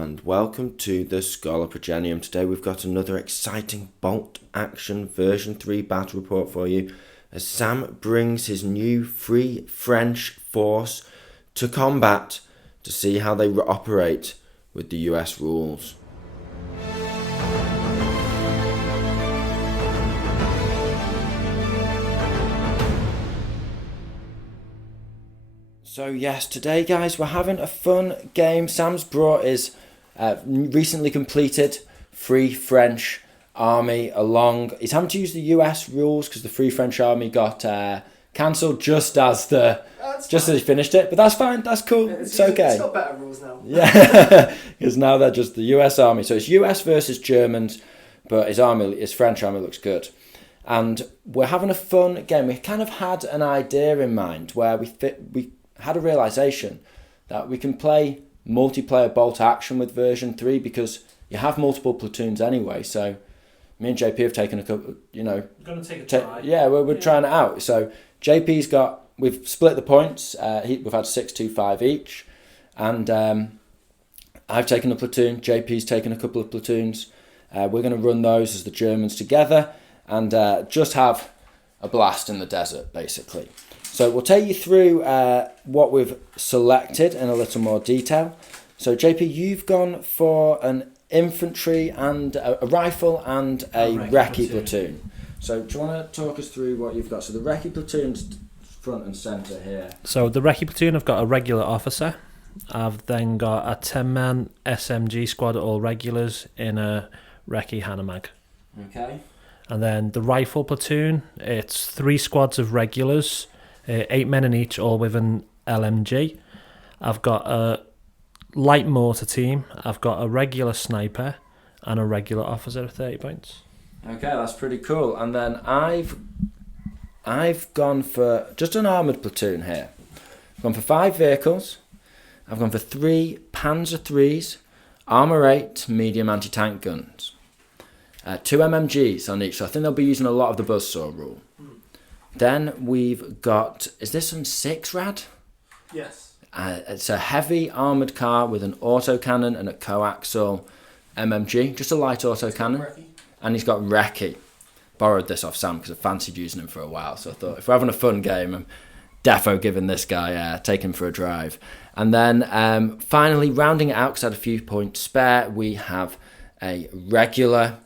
and welcome to the Scholar Progenium. Today we've got another exciting bolt action version 3 battle report for you as Sam brings his new Free French force to combat to see how they operate with the US rules. So yes, today guys, we're having a fun game. Sam's brought his recently completed Free French Army along. He's having to use the US rules because the Free French Army got cancelled just as he finished it. But that's fine, that's cool, it's okay. It's got better rules now. Yeah, because now they're just the US Army. So it's US versus Germans, but his French Army looks good. And we're having a fun game. We kind of had an idea in mind where we had a realisation that we can play multiplayer bolt action with version 3 because you have multiple platoons anyway. So me and JP have taken a couple, Going to take a try. Yeah, we're trying it out. So we've split the points. We've had 6-2-5 each. And I've taken a platoon. JP's taken a couple of platoons. We're going to run those as the Germans together and just have a blast in the desert, basically. So we'll take you through what we've selected in a little more detail. So JP, you've gone for an infantry and a rifle and a recce platoon. So do you want to talk us through what you've got? So the recce platoon's front and centre here. So the recce platoon, I've got a regular officer. I've then got a 10-man SMG squad, all regulars, in a recce Hanomag. Okay. And then the rifle platoon, it's 3 squads of regulars, 8 men in each, all with an LMG. I've got a light mortar team. I've got a regular sniper and a regular officer of 30 points. Okay, that's pretty cool. And then I've gone for just an armoured platoon here. I've gone for 5 vehicles. I've gone for 3 Panzer IIIs, Armour 8 medium anti-tank guns, 2 MMGs on each. So I think they'll be using a lot of the buzzsaw rule. Then we've got, is this some 6 rad? Yes. It's a heavy armoured car with an autocannon and a coaxial MMG, just a light autocannon. And he's got recce. Borrowed this off Sam because I fancied using him for a while. So I thought if we're having a fun game, I'm defo giving this guy, take him for a drive. And then finally, rounding it out because I had a few points spare, we have a regular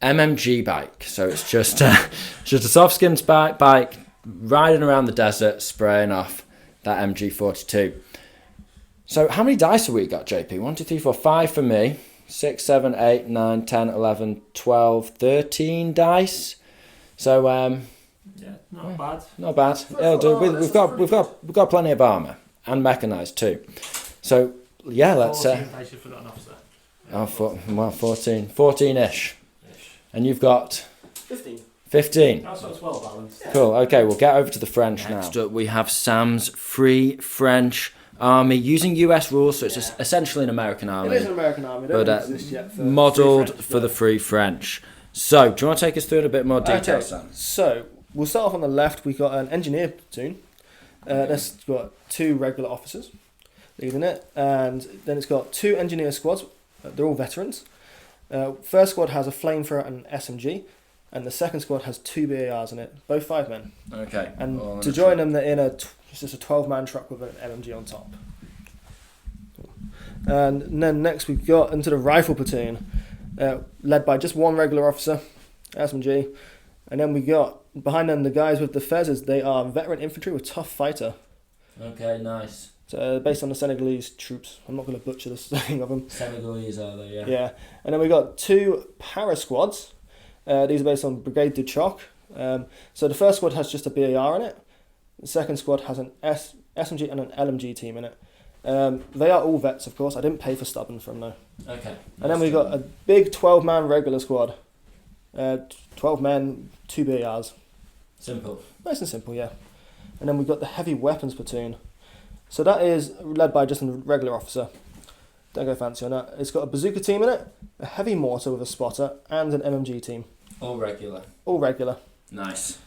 MMG bike. So it's just a soft skins bike riding around the desert, spraying off that MG42. So how many dice have we got, JP? 1, 2, 3, 4, 5 for me. 6, 7, 8, 9, 10, 11, 12, 13 dice. So yeah, not bad. Not bad. It'll do. We've got plenty of armour and mechanised too. So yeah, let's 14 dice, you've forgotten officer. 14-ish. And you've got 15. That's what's well balanced. Cool. Okay, we'll get over to the French now. Next up, we have Sam's Free French Army using US rules, so it's essentially an American army. It is an American army, but exist yet for modelled French, for the Free French. So, do you want to take us through in a bit more detail, Sam? So, we'll start off on the left. We've got an engineer platoon. That's got 2 regular officers leading it, and then it's got 2 engineer squads. They're all veterans. First squad has a flamethrower and an SMG, and the second squad has 2 BARs in it, both 5 men. Okay. And to join them, they're in just a 12-man truck with an LMG on top. And then next we've got into the rifle platoon, led by just 1 regular officer, SMG. And then we got behind them the guys with the fezzes. They are veteran infantry with tough fighter. Okay, nice. So based on the Senegalese troops. I'm not going to butcher the saying of them. Senegalese are they? Yeah. Yeah. And then we got 2 para squads. These are based on Brigade du Choc. So the first squad has just a BAR in it. The second squad has an SMG and an LMG team in it. They are all vets, of course. I didn't pay for stubborn from them. Okay. And then we got a big 12-man regular squad. 12 men, 2 BARs. Simple. Nice and simple, yeah. And then we've got the heavy weapons platoon. So that is led by just a regular officer. Don't go fancy on that. It's got a bazooka team in it, a heavy mortar with a spotter, and an MMG team. All regular. All regular. Nice.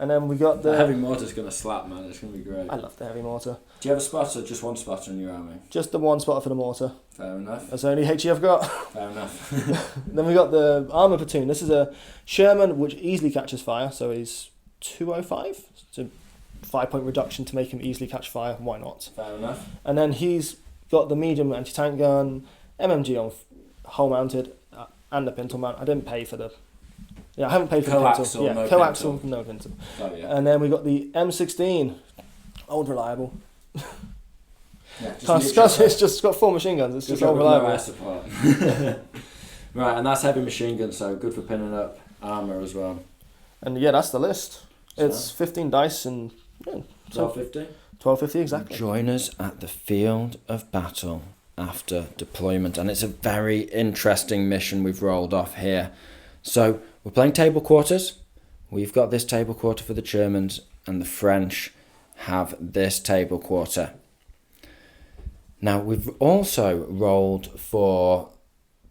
And then we got The the... heavy mortar's going to slap, man. It's going to be great. I love the heavy mortar. Do you have a spotter? Just one spotter in your army? Just the one spotter for the mortar. Fair enough. That's the only HE I've got. Fair enough. Then we got the armour platoon. This is a Sherman which easily catches fire, so he's 205. It's a 5-point reduction to make him easily catch fire. Why not? Fair enough. And then he's got the medium anti-tank gun, MMG on hull mounted, and the pintle mount. I didn't pay for the... Yeah, I haven't paid for the pintle. Coaxial, Yeah, no coaxial, pintle. no pintle. Oh, yeah. And then we got the M16, old reliable. Yeah, Because it's just got 4 machine guns. It's just old reliable. Right, and that's heavy machine gun, so good for pinning up armour as well. And yeah, that's the list. It's 15 dice and... Yeah, 1250? 1250 exactly. Join us at the field of battle after deployment, and it's a very interesting mission we've rolled off here. So we're playing table quarters. We've got this table quarter for the Germans, and the French have this table quarter. Now we've also rolled for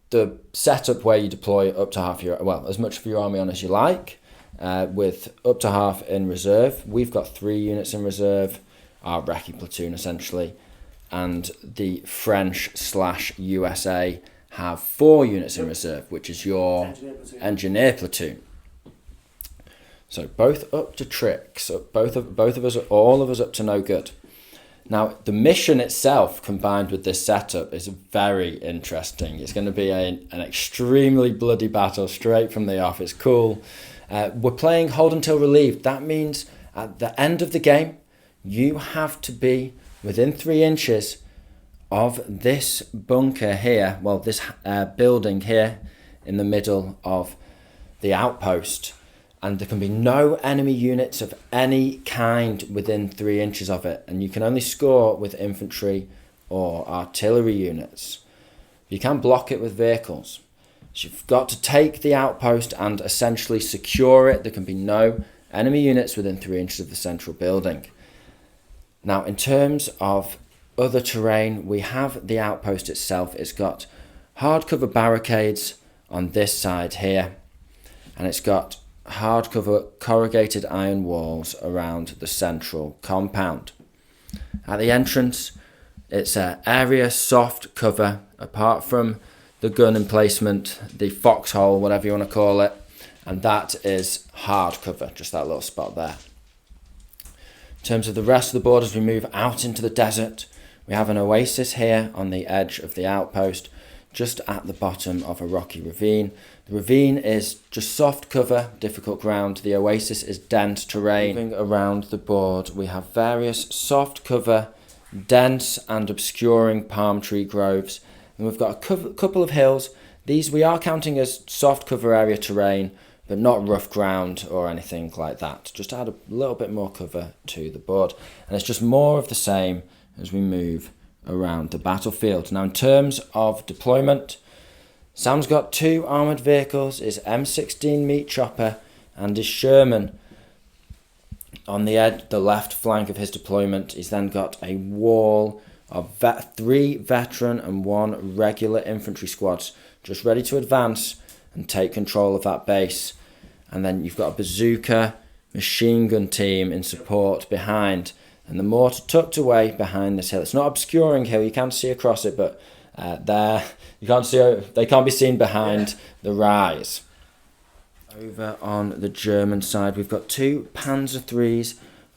the setup where you deploy up to half your, well, as much of your army on as you like, with up to half in reserve. We've got 3 units in reserve, our recce platoon essentially, and the French/USA have 4 units in reserve, which is your engineer platoon. So both up to tricks, both of us, all of us up to no good. Now the mission itself, combined with this setup, is very interesting. It's going to be an extremely bloody battle straight from the off. It's cool. We're playing hold until relieved. That means at the end of the game, you have to be within 3 inches of this bunker here, well, this building here in the middle of the outpost, and there can be no enemy units of any kind within 3 inches of it, and you can only score with infantry or artillery units. You can block it with vehicles. So you've got to take the outpost and essentially secure it. There can be no enemy units within 3 inches of the central building. Now, in terms of other terrain, we have the outpost itself. It's got hardcover barricades on this side here, and it's got hardcover corrugated iron walls around the central compound. At the entrance, it's an area soft cover, apart from the gun emplacement, the foxhole, whatever you want to call it, and that is hard cover, just that little spot there. In terms of the rest of the board, as we move out into the desert, we have an oasis here on the edge of the outpost, just at the bottom of a rocky ravine. The ravine is just soft cover, difficult ground. The oasis is dense terrain. Moving around the board, we have various soft cover, dense and obscuring palm tree groves. And we've got a couple of hills. These we are counting as soft cover area terrain, but not rough ground or anything like that. Just add a little bit more cover to the board. And it's just more of the same as we move around the battlefield. Now, in terms of deployment, Sam's got 2 armoured vehicles, his M16 meat chopper and his Sherman on the left flank of his deployment. He's then got a wall of 3 veteran and 1 regular infantry squads just ready to advance and take control of that base. And then you've got a bazooka machine gun team in support behind, and the mortar tucked away behind this hill. It's not obscuring hill, you can't see across it, but there you can't see. They can't be seen behind the rise. Over on the German side, we've got 2 Panzer IIIs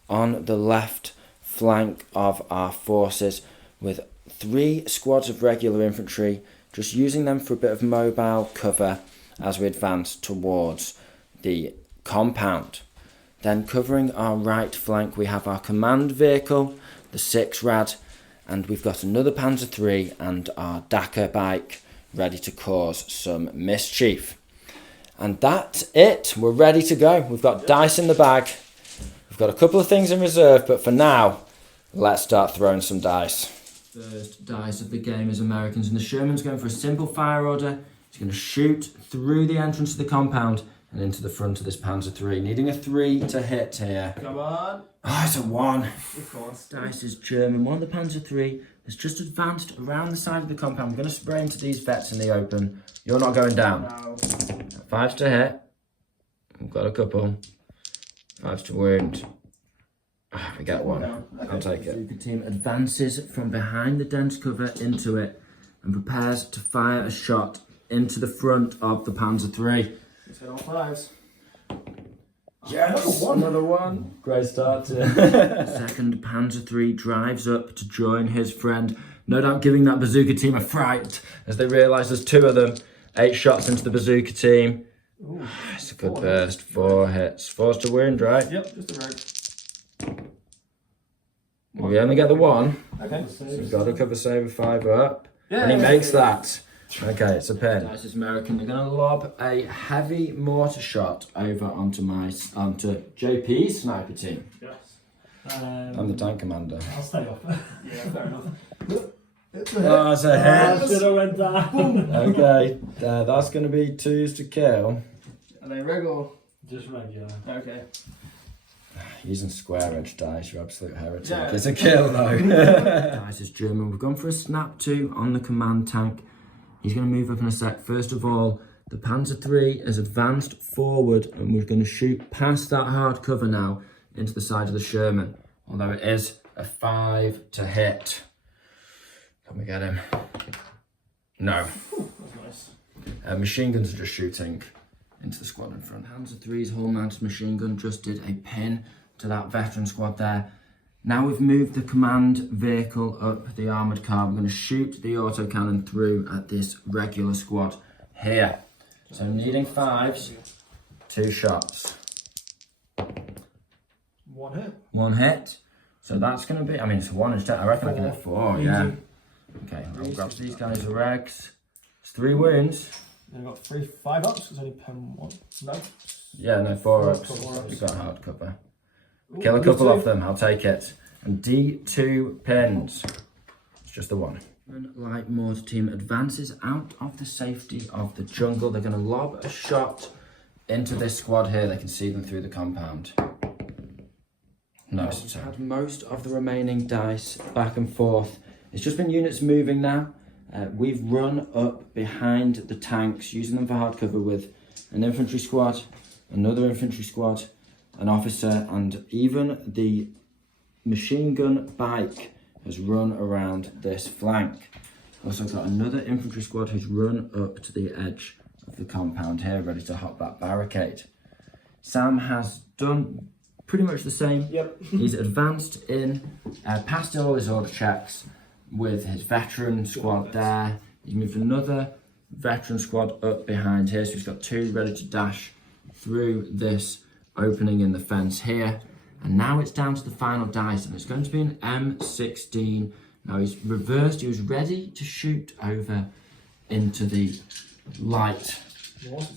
on the left flank of our forces, with 3 squads of regular infantry, just using them for a bit of mobile cover as we advance towards the compound. Then covering our right flank, we have our command vehicle, the 6 Rad, and we've got another Panzer III and our Dakar bike ready to cause some mischief. And that's it. We're ready to go. We've got dice in the bag. We've got a couple of things in reserve, but for now, let's start throwing some dice. First dice of the game is Americans, and the Sherman's going for a simple fire order. He's going to shoot through the entrance of the compound and into the front of this Panzer III, needing a 3 to hit here. Come on. Oh, it's a 1. Of course. Dice is German. One of the Panzer III has just advanced around the side of the compound. I'm going to spray into these vets in the open. You're not going down. No. 5's to hit. We've got a couple. 5 to wound. We get 1. I'll take it. The team advances from behind the dense cover into it and prepares to fire a shot into the front of the Panzer III. Let's hit all 5s. Yes! Another one. Great start. Second Panzer III drives up to join his friend, no doubt giving that bazooka team a fright as they realise there's 2 of them. 8 shots into the bazooka team. Ooh, It's a good burst. 4 hits. 4's to wound, right? Yep, just a reg. We only get the 1. Okay. So we've got to cover save with 5 up. Yeah. And he makes that. Okay, it's a pin. Dice is American. They're going to lob a heavy mortar shot over onto JP's sniper team. Yes. I'm the tank commander. I'll stay up. Yeah, fair enough. Oh, it's a hit. Should have went down. Okay, that's going to be 2s to kill. Are they reg or? Just regular. Okay. Using square edge dice, you absolute heretic. Yeah. It's a kill though. Dice is German. We've gone for a snap 2 on the command tank. He's going to move up in a sec. First of all, the Panzer III has advanced forward and we're going to shoot past that hard cover now into the side of the Sherman. Although it is a 5 to hit. Can we get him? No. Ooh, that's nice. Machine guns are just shooting into the squad in front. Panzer III's hull-mounted machine gun just did a pin to that veteran squad there. Now we've moved the command vehicle up the armoured car. We're going to shoot the autocannon through at this regular squad here. So needing 5s, 2 shots. 1 hit. 1 hit. So that's going to be, I mean, it's a 1 inch. I reckon I can hit 4, yeah. Okay, I'll grab these guys the regs. It's 3 wounds. Then I've got 3 5 ups. It's only pen 1. No. Yeah, no, 4 ups. 4 ups. You've got hard cover. Kill a couple of them, I'll take it. And D2 pins. It's just the 1. Light mortar team advances out of the safety of the jungle. They're going to lob a shot into this squad here. They can see them through the compound. Nice. Had most of the remaining dice back and forth. It's just been units moving now. We've run up behind the tanks, using them for hard cover with an infantry squad, another infantry squad, an officer, and even the machine gun bike has run around this flank. Also got another infantry squad who's run up to the edge of the compound here, ready to hop that barricade. Sam has done pretty much the same. Yep. He's advanced in, passed all his order checks with his veteran squad there. He's moved another veteran squad up behind here, so he's got 2 ready to dash through this opening in the fence here. And now it's down to the final dice, and it's going to be an M16. Now he's reversed, he was ready to shoot over into the light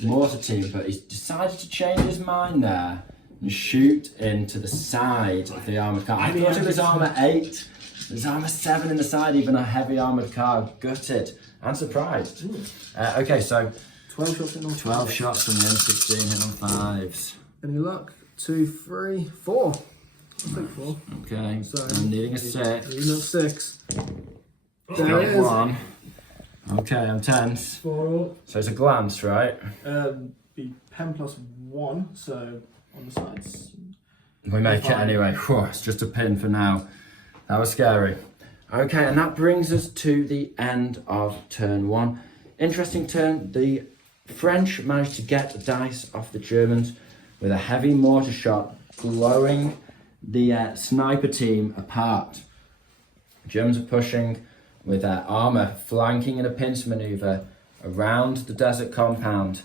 mortar team, but he's decided to change his mind there and shoot into the side of the armoured car. I thought it was armour 8, there's armour 7 in the side, even a heavy armoured car. Gutted and surprised. Okay, so 12 shots in all. 12 shots from the M16 hit on 5s. Any luck? 2, 3, 4. I'll take 4. Okay, So I'm needing a 6. Needing a 6. There Got it is. 1. Okay, I'm tense. 4. So it's a glance, right? Be pen plus 1, so on the sides. We make it anyway. Whew, it's just a pin for now. That was scary. Okay, and that brings us to the end of turn 1. Interesting turn. The French managed to get the dice off the Germans with a heavy mortar shot, blowing the sniper team apart. Germans are pushing with armour, flanking in a pincer manoeuvre around the desert compound,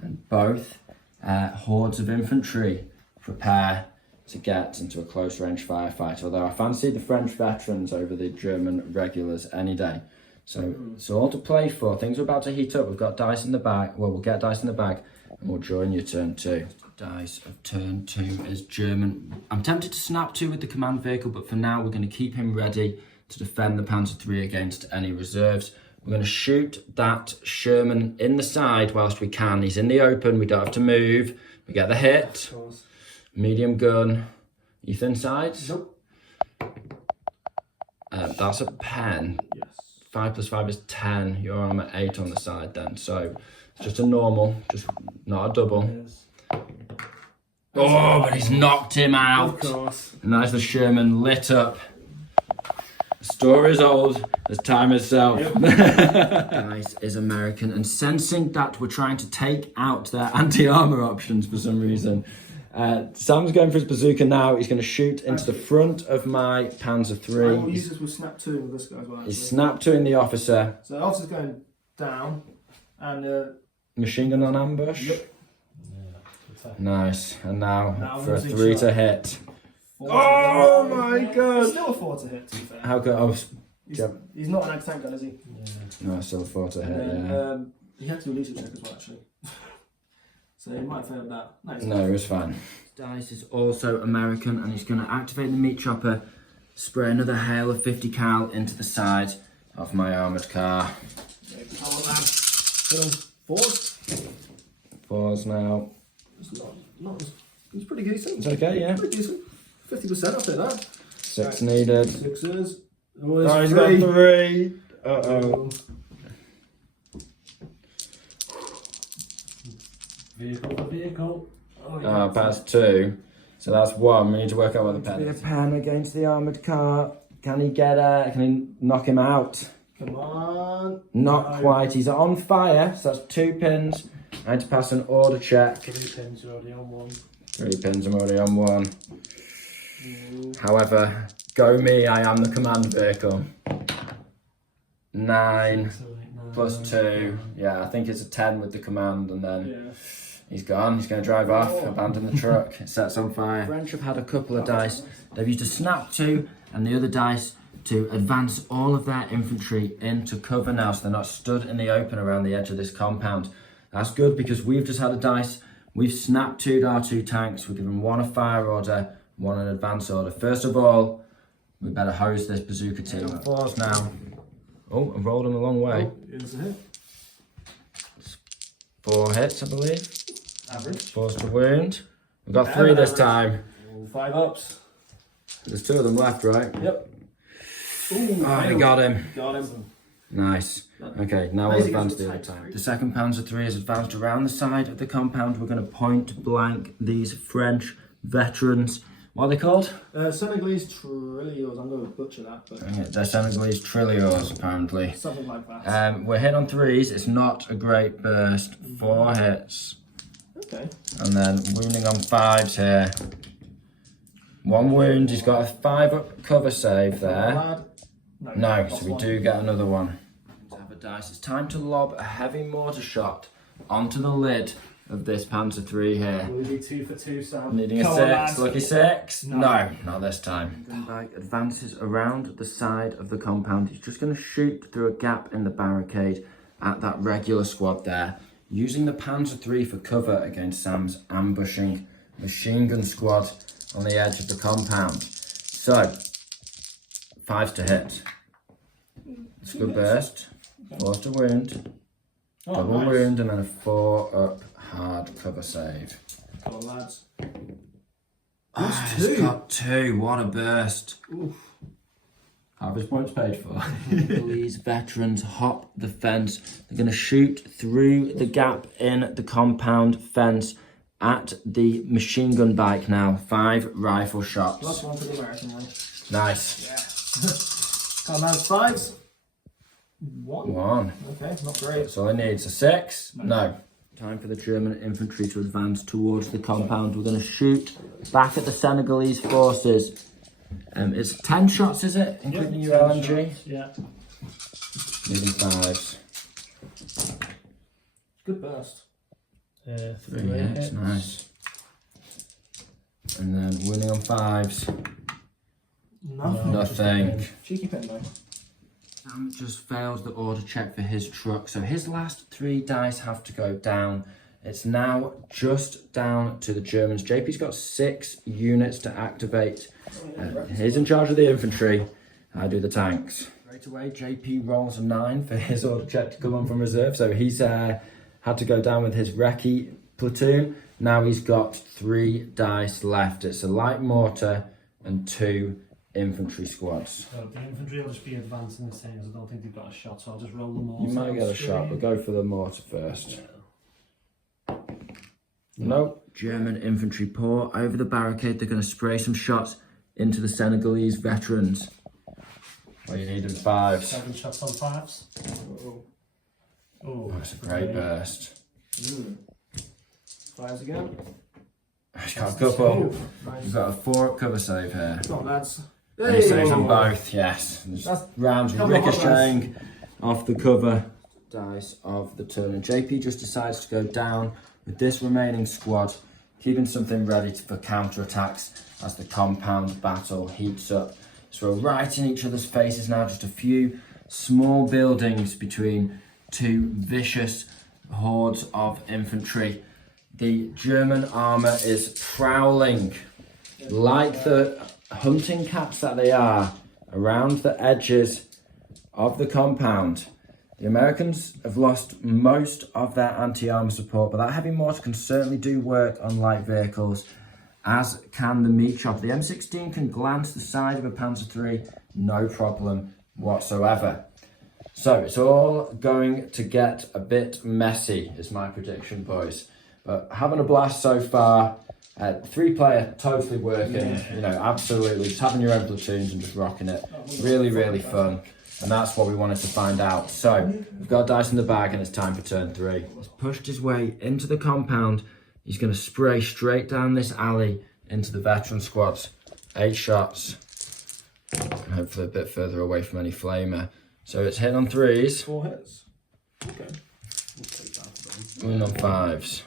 and both hordes of infantry prepare to get into a close range firefight, although I fancy the French veterans over the German regulars any day. So it's all to play for. Things are about to heat up. We've got dice in the bag. Well, we'll get dice in the bag and we'll join you turn 2. Dice of turn 2 is German. I'm tempted to snap 2 with the command vehicle, but for now we're going to keep him ready to defend the Panzer III against any reserves. We're going to shoot that Sherman in the side whilst we can. He's in the open, we don't have to move. We get the hit. Medium gun. Ethan side? Nope. That's a pen. Yes. 5 plus 5 is 10. You're armour 8 on the side then. So it's just a normal, just not a double. Yes. Oh, but he's knocked him Of out. course. And as the Sherman lit up. The story's old as time itself. Dice is American, and sensing that we're trying to take out their anti-armor options for some reason, Sam's going for his bazooka now. He's going to shoot into the front of my Panzer I will III. use this with snap 2 with this guy as well. He's actually. snap to in the officer. So the officer's going down, and Machine gun on ambush. Yep. Nice. And now Now for a losing 3 shot. to hit. 4 Oh to my hit. God. Still a 4 to hit, to be fair. How good? Oh, He's not an anti-tank gun, is he? no, still a 4 to hit, And then, yeah. he had to do a leadership check as well, actually. So he might have failed that. Nice. No, it was fine. Dice is also American, and he's going to activate the meat chopper, spray another hail of 50 cal into the side of my armoured car. Come on, lad. Hit on 4s. 4s now. It's not as... It's pretty decent. It's okay, yeah. Pretty decent. 50%, I'll take that. 6 needed. 6s. Oh, he's got 3. Uh-oh. Vehicle. Pass 2. So that's 1. We need to work out what the pen is. A pen against the armoured car. Can he get it? Can he knock him out? Come on. Not quite. He's on fire. So that's 2 pins. I had to pass an order check. 3 pins already on 1. 3 pins, I'm already on 1. However, go me, I am the command vehicle. 9 plus 2. Yeah, I think it's a 10 with the command, and then he's gone. He's going to drive off, abandon the truck. It sets on fire. French have had a couple of dice. They've used a snap 2 and the other dice to advance all of their infantry into cover now, so they're not stood in the open around the edge of this compound. That's good because we've just had a dice. We've snapped 2 our 2 tanks. We've given 1 a fire order, 1 an advance order. First of all, we better hose this bazooka team. 4s now. Oh, I've rolled him a long way. Here's a hit. 4 hits, I believe. Average. 4's to wound. We've got 3 this time. 5 ups. There's 2 of them left, right? Yep. Ooh, Oh, we got him. Got him. Nice. Okay, now we'll Basically, advance it's the other type time. three. The second Panzer III has advanced around the side of the compound. We're going to point blank these French veterans. What are they called? Senegalese Trillios. I'm going to butcher that, but Yeah, they're Senegalese Trillios, apparently. something like that. We're hit on 3s. It's not a great burst. 4 hits. Okay. And then wounding on 5s here. 1 wound. He's got a 5 up cover save there. Lad. No, lost so we one. do get another one. Have a dice. It's time to lob a heavy mortar shot onto the lid of this Panzer III here. Will we be 2 for 2, Sam? Needing a Come on, 6. lads. Lucky 6. No. No, not this time. Bike advances around the side of the compound. He's just going to shoot through a gap in the barricade at that regular squad there, using the Panzer III for cover against Sam's ambushing machine gun squad on the edge of the compound. So, 5s to hit. It's a good burst. 4s to wound. Double nice. wound, and then a 4 up hard cover save. Come on, lads. Oh, Two. he's got 2. What a burst. Oof. Half his points paid for. These veterans hop the fence. They're going to shoot through the gap in the compound fence at the machine gun bike now. 5 rifle shots. Last one for the American one. Nice. Yeah. Come on, lads. 5s. 1. 1. Okay, not great. That's all he needs. A 6? No. Time for the German infantry to advance towards the compound. We're going to shoot back at the Senegalese forces. It's 10 shots, is it? Including your LMG? Yeah. Needing 5s. Good burst. 3 hits, nice. And then winning on 5s. Nothing. Cheeky pin though. Sam just failed the order check for his truck, so his last 3 dice have to go down. It's now just down to the Germans. JP's got 6 units to activate. He's in charge of the infantry. I do the tanks. Straight away, JP rolls a 9 for his order check to come on from reserve, so he's had to go down with his recce platoon. Now he's got 3 dice left. It's a light mortar and 2 infantry squads. So the infantry will just be advancing the same, as I don't think they've got a shot, so I'll just roll them all. You might get a shot, but go for the mortar first. Nope, German infantry pour over the barricade. They're going to spray some shots into the Senegalese veterans. What are you needing? 5s. 7 shots on 5s. Oh, That's a great burst. 5s again. He's got a couple. Nice. He's got a 4-up cover save here. Come on, lads. And he saves them both, yes. That's- Rounds come on, ricocheting off the cover dice of the turn. And JP just decides to go down with this remaining squad, keeping something ready for counter-attacks as the compound battle heats up. So we're right in each other's faces now, just a few small buildings between two vicious hordes of infantry. The German armour is prowling like the hunting cats that they are around the edges of the compound. The Americans have lost most of their anti-armour support, but that heavy mortar can certainly do work on light vehicles, as can the meat chopper. The M16 can glance the side of a Panzer III, no problem whatsoever. So it's all going to get a bit messy, is my prediction, boys. But having a blast so far. 3-player, totally working, you know, absolutely. Just having your own platoons and just rocking it. Really, really fun. And that's what we wanted to find out. So, we've got dice in the bag and it's time for turn 3. He's pushed his way into the compound. He's going to spray straight down this alley into the veteran squads. 8 shots. And hopefully a bit further away from any flamer. So it's hit on 3s. 4 hits. Okay. We'll take that. And on 5s.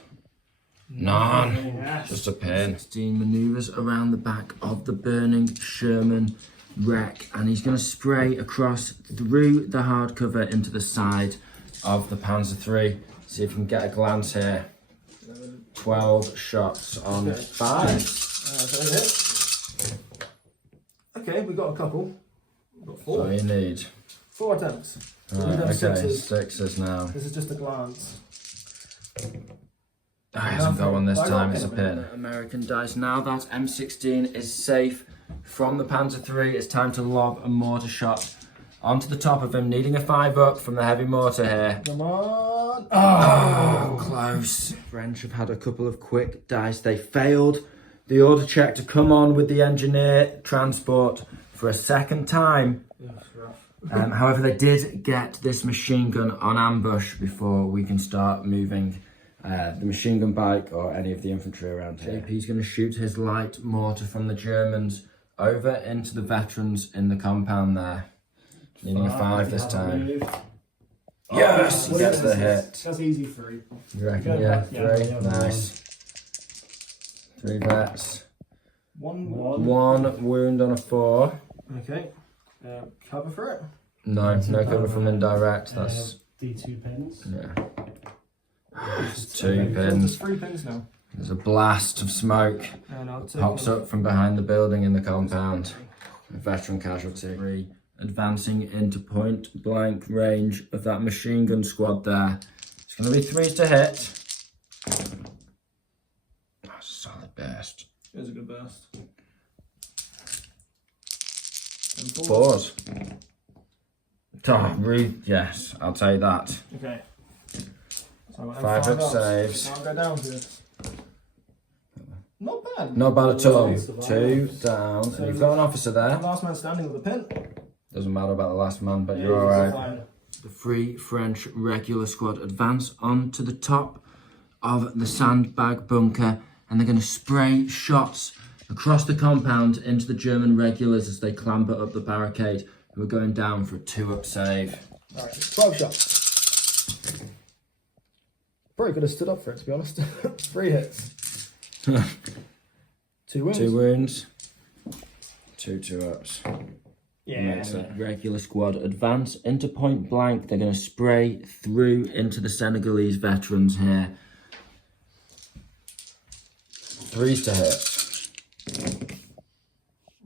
None. Yes. Just a pin. 16 manoeuvres around the back of the burning Sherman wreck, and he's going to spray across through the hardcover into the side of the Panzer III. See if we can get a glance here. 12 shots on 5s. Okay, we've got a couple. We've got 4. So you need. 4 attempts. Right, We've done okay, 6s. 6s now. This is just a glance. I hasn't got one this I got time, a it's a pin. pin. American dice. Now that M16 is safe from the Panzer III, it's time to lob a mortar shot onto the top of him, needing a 5-up from the heavy mortar here. Come on. Oh, close. French have had a couple of quick dice. They failed the order check to come on with the engineer transport for a second time. However, they did get this machine gun on ambush before we can start moving the machine gun bike or any of the infantry around here. JP's going to shoot his light mortar from the Germans over into the veterans in the compound there. Needing a 5 this time. Yes, he gets the hit. That's easy 3. You reckon? Yeah, 3. Nice. 3 vets. 1 wound on a 4. Okay. Cover for it. No cover from indirect. That's D2 pins. yeah. It's 2 There's pins. 3 pins now. There's a blast of smoke. And I'll take Pops up from behind the building in the compound. A veteran casualty. 3 advancing into point blank range of that machine gun squad there. It's going to be 3s to hit. Oh, solid burst. It was a good burst. And 4s. Oh, yes, I'll take that. Okay. So 5 up saves. I'll go down to this. Not bad. Not bad at all. Nice. 2 down. And you've got an officer there. Last man standing with a pin. Doesn't matter about the last man, but you're alright. The 3 French regular squad advance onto the top of the sandbag bunker, and they're going to spray shots across the compound into the German regulars as they clamber up the barricade, who are going down for a 2-up save. Alright, 12 shots. Probably could have stood up for it, to be honest. 3 hits. 2 wins. 2 wounds. 2 2-ups. Yeah. Makes the regular squad advance into point blank. They're going to spray through into the Senegalese veterans here. 3s to hit.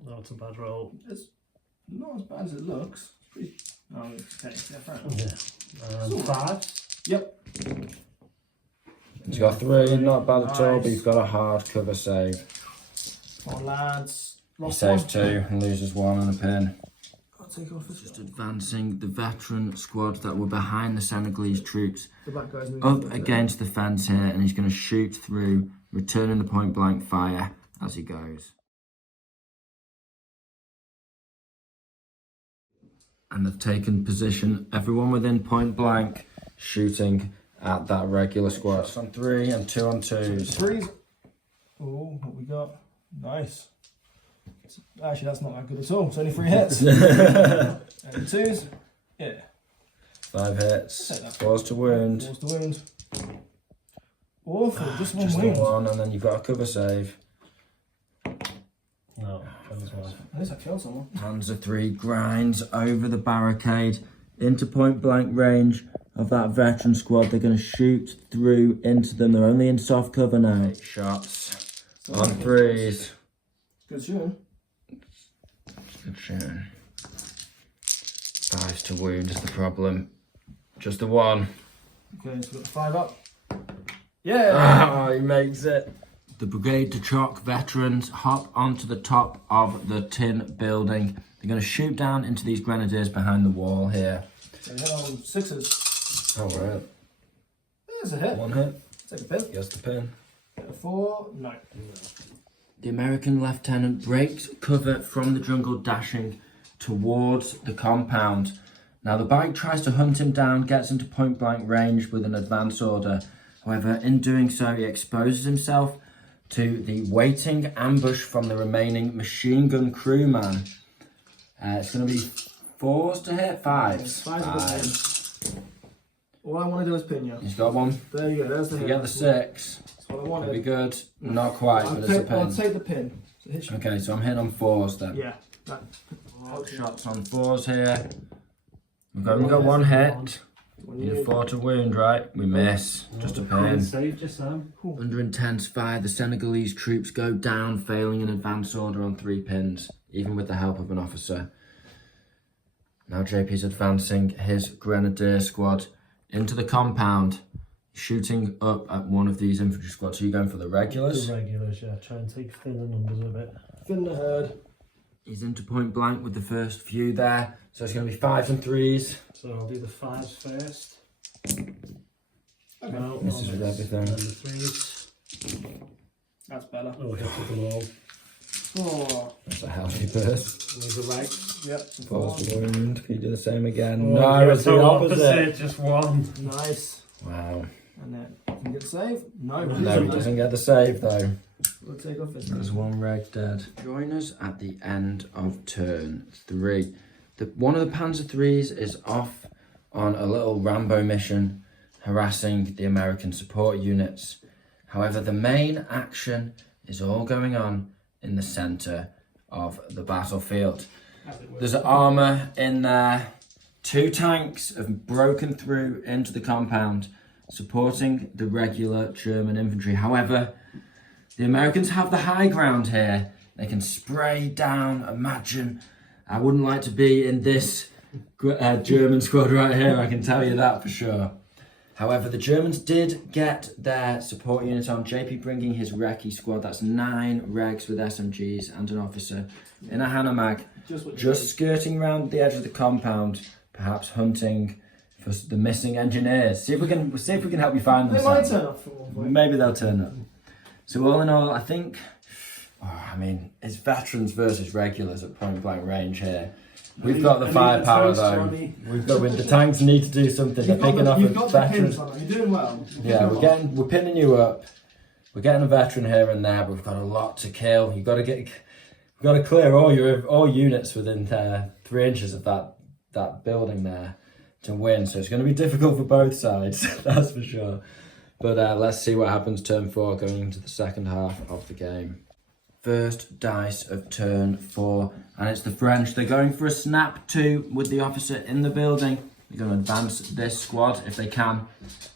Not a bad roll. It's not as bad as it looks. It's pretty... Oh, okay. Yeah, fair enough. Yeah. 5. Yep. He's got 3, not bad at all, but he's got a hard cover save. Come on, lads. He saves 2 and loses 1 on a pin. I'll take off this. Just advancing the veteran squad that were behind the Senegalese troops The black guy's moving up towards it. against the fence here, and he's going to shoot through returning the point blank fire as he goes. And they've taken position, everyone within point blank, shooting at that regular squad. Shots on 3 and 2 on 2s. 3s. Oh, what we got? Nice. Actually, that's not that good at all. It's only 3 hits. And 2s. Yeah. 5 hits. 4s to wound. 4s to wound. Awful, just one Just wound. the one, and then you've got a cover save. No, that was one. At least I killed someone. Panzer III grinds over the barricade into point blank range of that veteran squad. They're going to shoot through into them. They're only in soft cover now. 8 shots on 3s. Good shooting. Good shooting. 5s to wound is the problem. Just the one. Okay, so we've got the 5 up. Yeah! Ah, he makes it. The Brigade de Choc veterans hop onto the top of the tin building. They're going to shoot down into these grenadiers behind the wall here. So we hit on 6s. Oh, right. There's a hit. 1 hit. Take a pin. Gets the pin. Hit a 4. No. The American lieutenant breaks cover from the jungle, dashing towards the compound. Now the bike tries to hunt him down, gets into point blank range with an advance order. However, in doing so, he exposes himself to the waiting ambush from the remaining machine gun crewman. It's going to be 4s to hit, 5s. 5s. All I want to do is pin you. He's got one. There you go, there's the If you hit. get the 6, That's what I it'll wanted. be good. Not quite, but it's a I'll pin. take the pin. So hit you. Okay, so I'm hitting on 4s then. Yeah. That. Shots on 4s here. We've only got 1 hit. Need a 4 to wound, right? We miss. Just a pin. Saved you, Sam. Under intense fire, the Senegalese troops go down, failing an advance order on 3 pins, even with the help of an officer. Now JP's advancing his grenadier squad into the compound, shooting up at one of these infantry squads. Are you going for the regulars? The regulars, yeah. Try and take thin the numbers a bit. Thin the herd. He's into point blank with the first few there. So it's going to be 5s and 3s. So I'll do the 5s first. Okay. No, Misses with everything. And the 3s. That's better. Oh, hit with them all. Oh. That's a healthy burst. Leave the right. Yep. 4s to wound. Can you do the same again? Oh, No, yeah, it's the opposite. Just 1. Nice. Wow. And then can you get the save? No. No, he doesn't get the save though. We'll take off this. There's 1 reg dead. Join us at the end of turn 3. One of the Panzer IIIs is off on a little Rambo mission, harassing the American support units. However, the main action is all going on in the centre of the battlefield. There's armour in there. 2 tanks have broken through into the compound, supporting the regular German infantry. However, the Americans have the high ground here. They can spray down. Imagine, I wouldn't like to be in this German squad right here, I can tell you that for sure. However, the Germans did get their support unit on. JP bringing his recce squad. That's 9 regs with SMGs and an officer in a Hanomag, just skirting around the edge of the compound, perhaps hunting for the missing engineers. See if we can help you find them. They might turn up for one point. Maybe they'll turn up. So all in all, I think, it's veterans versus regulars at point blank range here. We've got the firepower though. The tanks need to do something. They're picking up You've got the veterans. pins on them. You're doing well. Yeah, we're pinning you up. We're getting a veteran here and there, but we've got a lot to kill. We've got to clear all units within 3 inches of that building there to win. So it's going to be difficult for both sides, that's for sure. But let's see what happens turn 4 going into the second half of the game. First dice of turn 4, and it's the French. They're going for a snap 2 with the officer in the building. They're going to advance this squad if they can,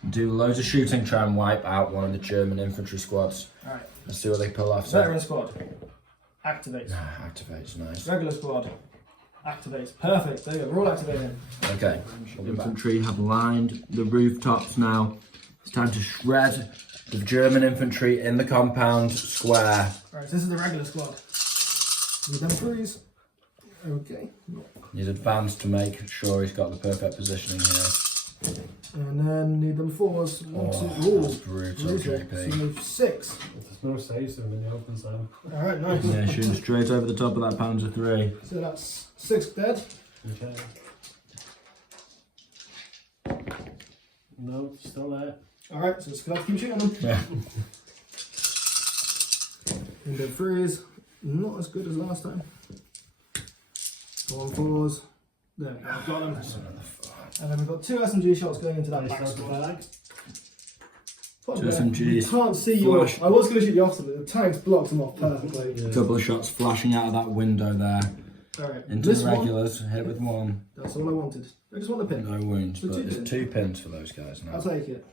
do loads of shooting, try and wipe out one of the German infantry squads. Alright. Let's see what they pull off. Veteran squad. Activates. Activates, nice. Regular squad. Activates. Perfect. There you go. We're all activating. Okay. The infantry have lined the rooftops now. It's time to shred the German infantry in the compound square. Right, so this is the regular squad. With them 3s. Okay. He's advanced to make sure he's got the perfect positioning here. And then need them 4s. 1, 2. Ooh, that's brutal, JP. So 6. There's no saves in the open zone. Alright, nice. Yeah, shooting straight over the top of that Panzer 3. So that's 6 dead. Okay. No, it's still there. Alright, so it's gonna have to keep shooting them. Yeah. And the 3s, not as good as last time. 4 and 4s. There we go, got them. And then we've got 2 SMG shots going into that back squad. 2 SMGs. You can't see you. I was going to shoot the officer, but the tanks blocked them off perfectly. A couple of shots flashing out of that window there. Alright, Into this the regulars, hit with 1. That's all I wanted. I just want the pin. No wounds, So but 2 there's pins. 2 pins for those guys now. I'll take it.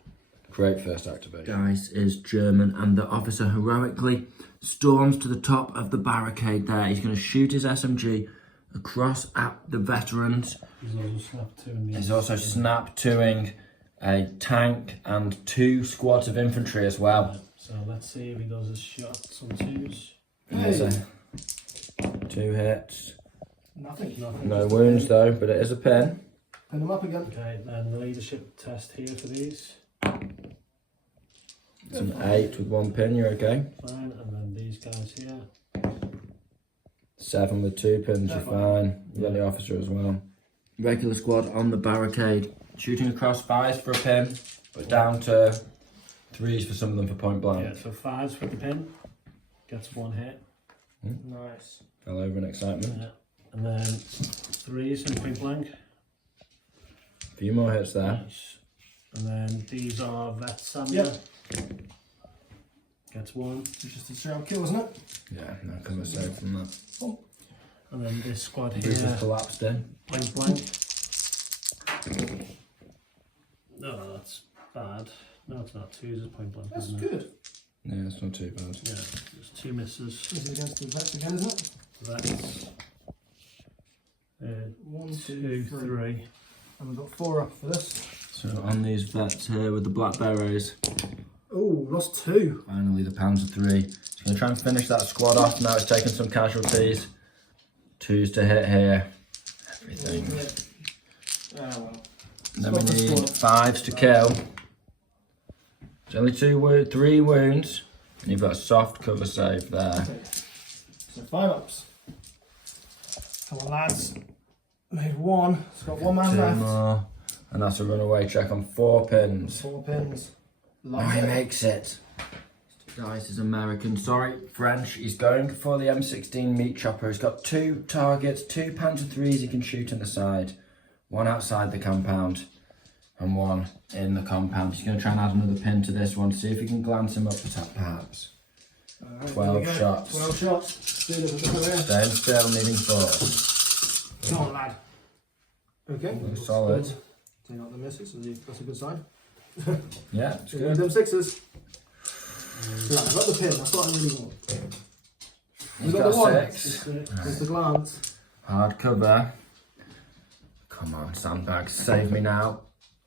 Great first activation. Dice is German, and the officer heroically storms to the top of the barricade there. He's going to shoot his SMG across at the veterans. He's also snap 2ing a tank and 2 squads of infantry as well. So let's see if he does his shots on 2s. There's 2 hits. Nothing. No wounds though, but it is a pin. Pin them up again. Okay, then the leadership test here for these. It's an 8 with 1 pin, you're okay. Fine, and then these guys here. 7 with 2 pins, you're fine. You got the officer as well. Regular squad on the barricade, shooting across 5s for a pin, but down to 3s for some of them for point blank. Yeah, so 5s with the pin. Gets 1 hit. Nice. Fell over in excitement. Yeah. And then 3s in point blank. A few more hits there. Nice. And then these are Vet Samuel. Yep. Gets 1. It's just a straight up kill, isn't it? Yeah, no cover save from that. And then this squad He here. just collapsed in. Point blank. No, that's bad. No, it's not. 2s is point blank. That's isn't it? good. Yeah, it's not too bad. Yeah, there's 2 misses. This is against the vets again, isn't it? That's 1, 2, 2, 3. 3. And we've got 4 up for this. So on these vets here with the black berets, Oh, lost 2. finally the Panzer 3. He's going to try and finish that squad off. Now it's taken some casualties. 2s to hit here. Everything. Ah, well. Then we need 5s to kill. It's only 3 wounds. And you've got a soft cover save there. Okay. So 5 ups. Come on, lads. Made 1. It's got 1 man 2 left. more. And that's a runaway check on 4 pins. 4 pins. Oh, he makes it. Dice is American. Sorry, French. He's going for the M16 meat chopper. He's got 2 targets, 2 Panzer 3s he can shoot in the side. 1 outside the compound and 1 in the compound. He's going to try and add another pin to this one. See if he can glance him up perhaps. Right, 12 shots. 12 shots. Do this a bit there. Staying still, needing 4. Come on, lad. Okay. Looks solid. Take out the misses, so that's a good sign. Yeah, it's Need good. them 6s. Right, I've got the pin, that's what I really want. He's We've got got the 1. 6. There's the glance. Hard cover. Come on, sandbags, save me now.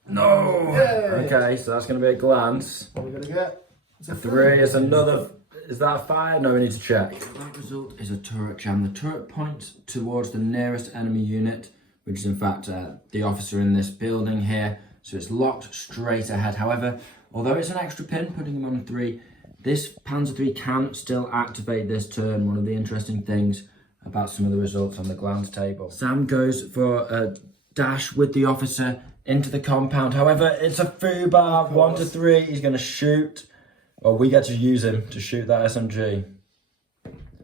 No! Yay! Okay, so that's going to be a glance. What are we going to get? It's A 3 is another. Is that a fire? No, we need to check. That result is a turret jam. The turret points towards the nearest enemy unit, which is in fact the officer in this building here. So it's locked straight ahead. However, although it's an extra pin, putting him on 3, this Panzer 3 can still activate this turn. One of the interesting things about some of the results on the glance table. Sam goes for a dash with the officer into the compound. However, it's a foobar. 1 to 3. He's going to shoot. Well, we get to use him to shoot that SMG.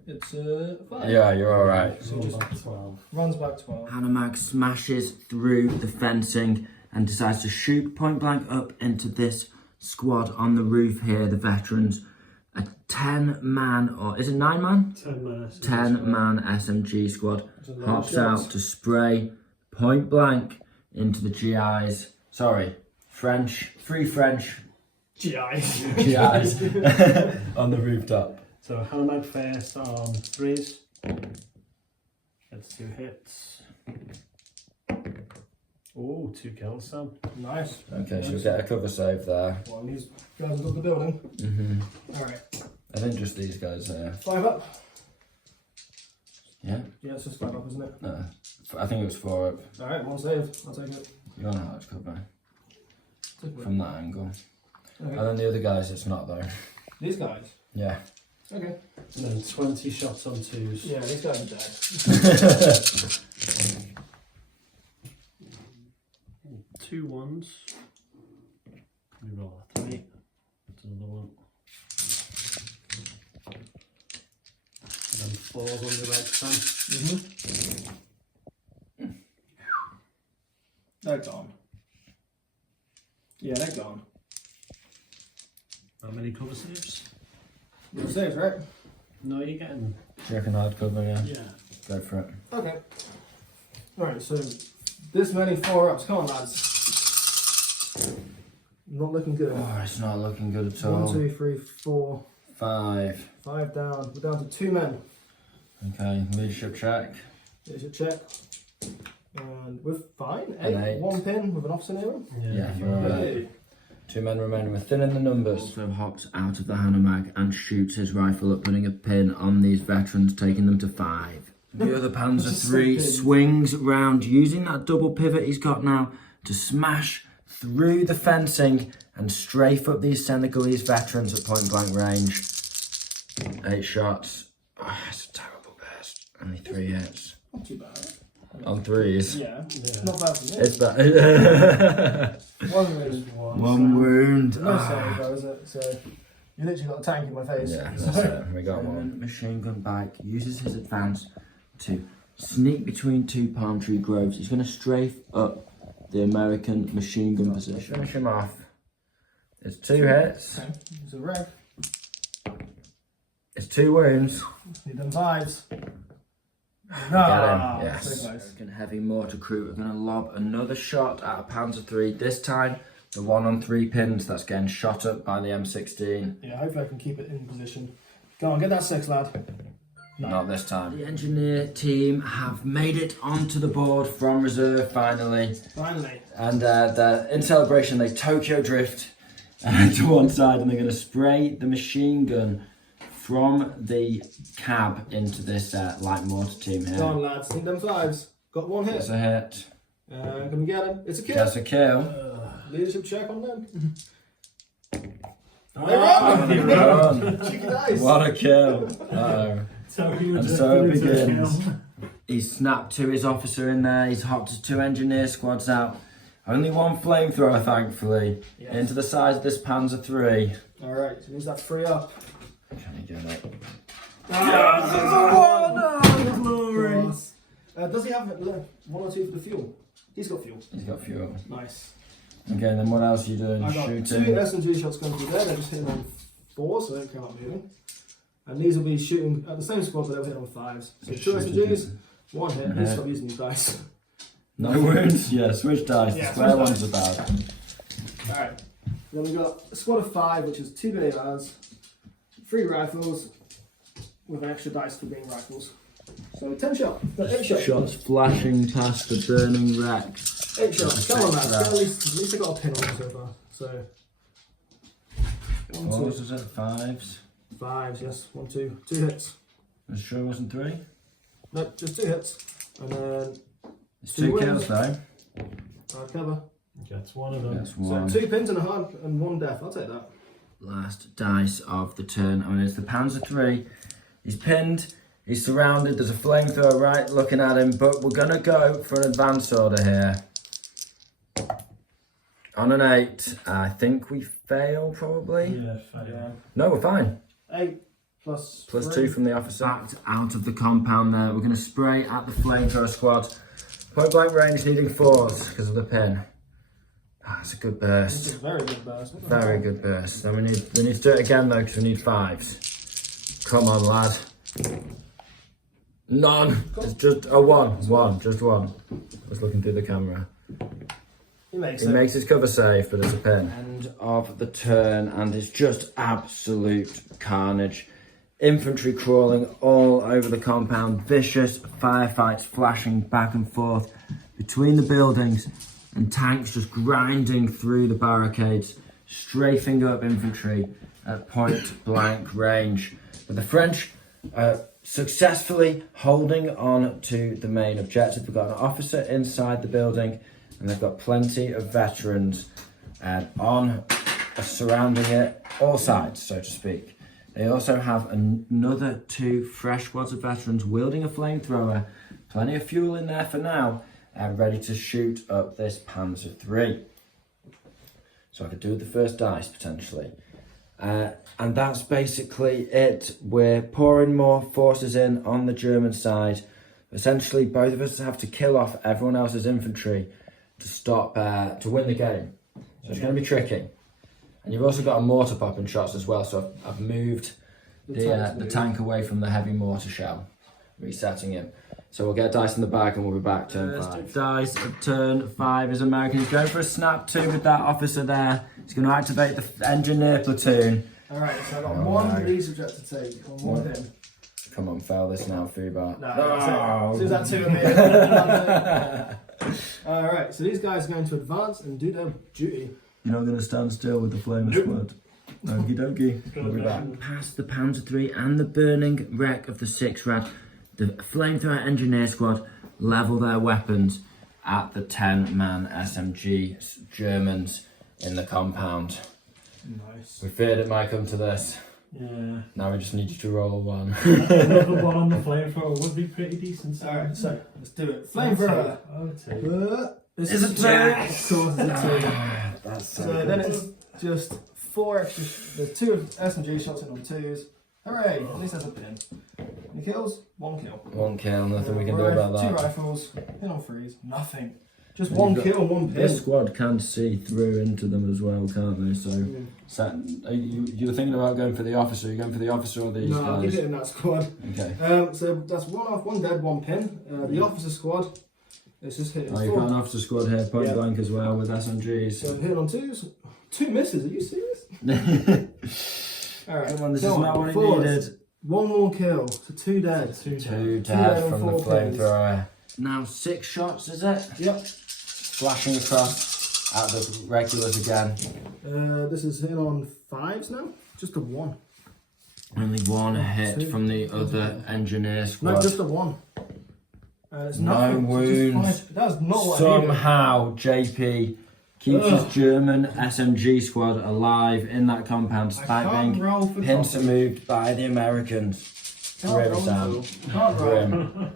It's 5. Yeah, you're all right. So just 12. runs back 12. Hanamag smashes through the fencing and decides to shoot point blank up into this squad on the roof here, the veterans. A 10-man, or is it 9-man? 10-man SMG squad hops out to spray point blank into the GIs. Sorry, free French GIs. GIs on the rooftop. So Hanamag first on 3s. Gets 2 hits. Oh, 2 kills, Sam. Nice. Okay, so we'll get a cover save there. Well, these guys have got the building. Alright. I think just these guys here. 5 up. Yeah? Yeah, it's just 5 up, isn't it? No. I think it was 4 up. Alright, 1 save. I'll take it. You're on hard cover. from that angle. Okay. And then the other guys, it's not though. These guys? Yeah. Okay. And then 20 shots on 2s. Yeah, these guys are dead. 2 1s. We roll a 3. That's another one. And then 4s on the red side. They're gone. Yeah, they're gone. How many cover saves? You're safe, right? No, you're getting. Do you reckon hardcover? Yeah. Yeah. Go for it. Okay. Alright, so this many 4-ups. Come on, lads. Not looking good. Oh, it's not looking good at all. 1, 2, 3, 4, 5. 5 down. We're down to 2 men. Okay, leadership check. Here's your check. And we're fine. An 8. eight. 1 pin with an officer near him. Yeah, you're alright. Hey. 2 men remaining within the numbers. Also hops out of the Hannah mag and shoots his rifle up, putting a pin on these veterans, taking them to 5. The other Panzer III swings round, using that double pivot he's got now to smash through the fencing and strafe up these Senegalese veterans at point blank range. 8 shots. Oh, it's a terrible burst. Only 3 hits. Not too bad. On 3s. Yeah. Not bad for me. It's bad. 1 wound. 1 wound. No Ah. save though, is it? So you literally got a tank in my face. Yeah, that's it. We got one. Machine gun bike uses his advance to sneak between 2 palm tree groves. He's going to strafe up the American machine gun position. Finish him off. It's 2 hits. Okay. It's a wreck. It's 2 wounds. You've done 5s. Get him. Yes. So close. American heavy mortar crew are going to lob another shot at a Panzer III. This time, the one on 3 pins that's getting shot up by the M16. Yeah, hopefully I can keep it in position. Go on, get that 6, lad. No. Not this time. The engineer team have made it onto the board from reserve finally. Finally. And in celebration, they Tokyo drift to one side, and they're going to spray the machine gun from the cab into this light mortar team here. Go on, lads. Think them 5s. Got 1 hit. That's a hit. Can we get him? It's a kill. That's a kill. Leadership check on them. Oh, they run. Cheeky dice. What a kill. Uh-oh. And so it begins. Kill. He's snapped to his officer in there. He's hopped his 2 engineer squads out. Only 1 flamethrower, thankfully, Yes. into the size of this Panzer III. Alright, so who's that 3 up? Can he get it? Yes, it's a 1! Glory! Does he have 1 or 2 for the fuel? He's got fuel. He's got fuel. Nice. Okay, then what else are you doing? I got Shooting. 2 S&G shots going through there. They're just hitting on 4, so they don't come up moving. And these will be shooting at the same squad, but they'll hit on 5s. So 2 S&Gs, 1 hit. Please stop using these dice. No wounds? Yeah, switch dice. Yeah, the square switch ones are bad. Alright. Then we've got a squad of 5, which is 2 BARs, 3 rifles, with an extra dice for being rifles. So 10 shots. 8 shots. Shots flashing past the burning wreck. 8 shots. Come on, lads. Right. At least I got a pin on them so far. So 1, What 2, was it? 5s? 5s. Yes. 1, 2, 2 hits. I'm sure it wasn't 3. No, just 2 hits, and then It's 2 2 kills wins. though. hard cover. Gets 1 of them. That's So 1. 2 pins and a hard and 1 death. I'll take that. Last dice of the turn. I mean, it's the Panzer III. He's pinned. He's surrounded. There's a flamethrower right looking at him, but we're going to go for an advance order here. On an 8. I think we fail, probably. Yeah, fair. No, we're fine. 8 plus Plus 3. 2 from the officer. Backed out of the compound there. We're going to spray at the flamethrower squad. Point blank range needing 4s because of the pin. That's a good This is burst. a very good burst. What the Very hell? good burst. Then we need to do it again though because we need 5s. Come on, lad. None. It's just a 1. 1. Just 1. I was looking through the camera. He makes He it. makes his cover safe, but it's a pin. End of the turn, and it's just absolute carnage. Infantry crawling all over the compound. Vicious firefights flashing back and forth between the buildings, and tanks just grinding through the barricades, strafing up infantry at point blank range. But the French successfully holding on to the main objective. We've got an officer inside the building, and they've got plenty of veterans on surrounding it, all sides, so to speak. They also have another 2 fresh squads of veterans wielding a flamethrower. Plenty of fuel in there for now, ready to shoot up this Panzer III. So I could do with the first dice, potentially. And that's basically it. We're pouring more forces in on the German side. Essentially, both of us have to kill off everyone else's infantry to stop, to win the game. So it's going to be tricky. And you've also got a mortar popping shots as well, so I've moved the tank away from the heavy mortar shell, resetting him. So we'll get dice in the bag and we'll be back turn 5. Dice of turn 5 is American. He's going for a snap 2 with that officer there. He's going to activate the engineer platoon. Alright, so I've got one lead object to take. One with him. Come on, fail this now, Fubar. No, so that 2 of me. Alright, so these guys are going to advance and do their duty. You're not going to stand still with the flamer squad. Okie dokie. We'll be back. Past the Panzer III and the burning wreck of the 6 Rad, the flamethrower engineer squad level their weapons at the 10-man SMG Germans in the compound. Nice. We feared it might come to this. Yeah. Now we just need you to roll one. Another one on the flamethrower would be pretty decent. Alright, so let's do it. Flamethrower. This is a 2. Of course, it's a 2. So then it's just 4 extra. There's 2 SMG shots in on 2s. Hooray! At least that's a pin. Any kills? 1 kill. 1 kill, nothing we can do about that. 2 rifles, pin on 3s, nothing. Just 1 kill and 1 pin. This squad can see through into them as well, can't they? So, you're thinking about going for the officer. Are you going for the officer or these guys? No, I'll keep it in that squad. Okay. So that's 1 off, 1 dead, 1 pin. The officer squad, it's just hitting. Oh, you've got an officer squad here, point blank as well, with SMGs. So I'm hitting on 2s. 2 misses, are you serious? Alright, come on, this is not what it needed. 1 more kill, so 2 dead. 2 dead from the flamethrower. Now 6 shots, is it? Yep. Flashing across at the regulars again. This is hitting on 5s now, just a 1. Only 1 hit 2. from the other engineer squad. No, just a 1. It's no nothing. wounds. That's not what Somehow JP keeps his German SMG squad alive in that compound despite being pinned and moved by the Americans. Grim, Sam. Grim.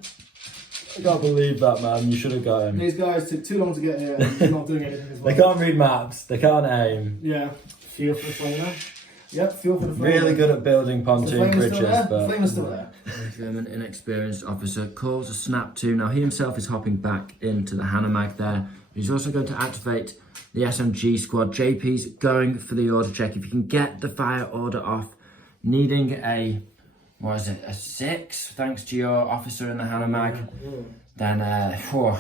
I can't believe that, man. You should have got him. These guys took too long to get here and they're not doing anything as well. They can't read maps. They can't aim. Yeah. Fuel for the flamer. Yep, fuel for the flamer. Really good at building pontoon bridges, but the flamer's still there. The German inexperienced officer calls a snap 2. Now he himself is hopping back into the Hanomag there. He's also going to activate the SMG squad. JP's going for the order check. If you can get the fire order off, needing a, what is it, a 6, thanks to your officer in the Hanomag, then it